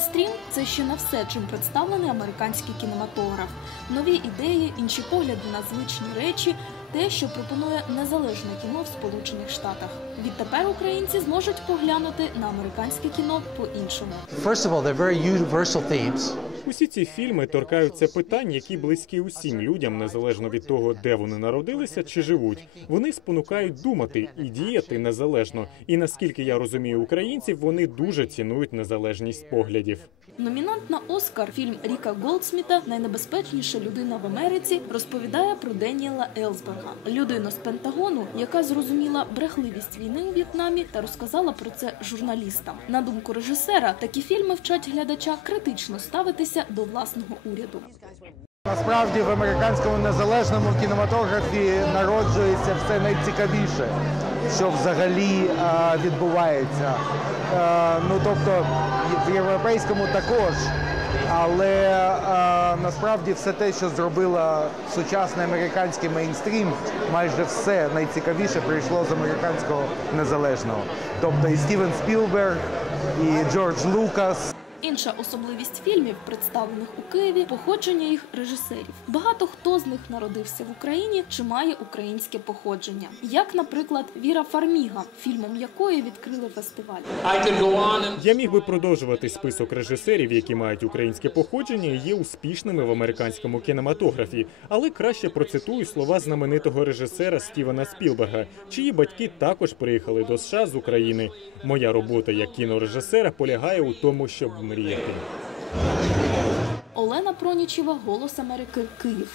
Мейнстрім це ще не все, чим представлений американський кінематограф. Нові ідеї, інші погляди на звичні речі, те, що пропонує незалежне кіно в Сполучених Штатах. Відтепер українці зможуть поглянути на американське кіно по-іншому. First of all, they're very universal themes. Усі ці фільми торкаються питань, які близькі усім людям, незалежно від того, де вони народилися чи живуть. Вони спонукають думати і діяти незалежно. І наскільки я розумію українців, вони дуже цінують незалежність поглядів. Номінант на Оскар фільм Ріка Голдсміта Найнебезпечніша людина в Америці розповідає про Деніела Елсберга, людину з Пентагону, яка зрозуміла брехливість війни у В'єтнамі та розказала про це журналістам. На думку режисера, такі фільми вчать глядача критично ставитися до власного уряду. Насправді в американському незалежному кінематографі народжується все найцікавіше, що взагалі е, відбувається. Е, ну тобто в європейському також. Але е, насправді все те, що зробила сучасний американський мейнстрім, майже все найцікавіше прийшло з американського незалежного. Тобто і Стівен Спілберг, і Джордж Лукас. Інша особливість фільмів, представлених у Києві, походження їх режисерів. Багато хто з них народився в Україні чи має українське походження, як, наприклад, Віра Фарміга, фільмом якої відкрили фестиваль. Я міг би продовжувати список режисерів, які мають українське походження і є успішними в американському кінематографі, але краще процитую слова знаменитого режисера Стівена Спілберга, чиї батьки також приїхали до США з України. Моя робота як кінорежисера полягає у тому, щоб мріяти. Олена Пронічева, Голос Америки, Київ.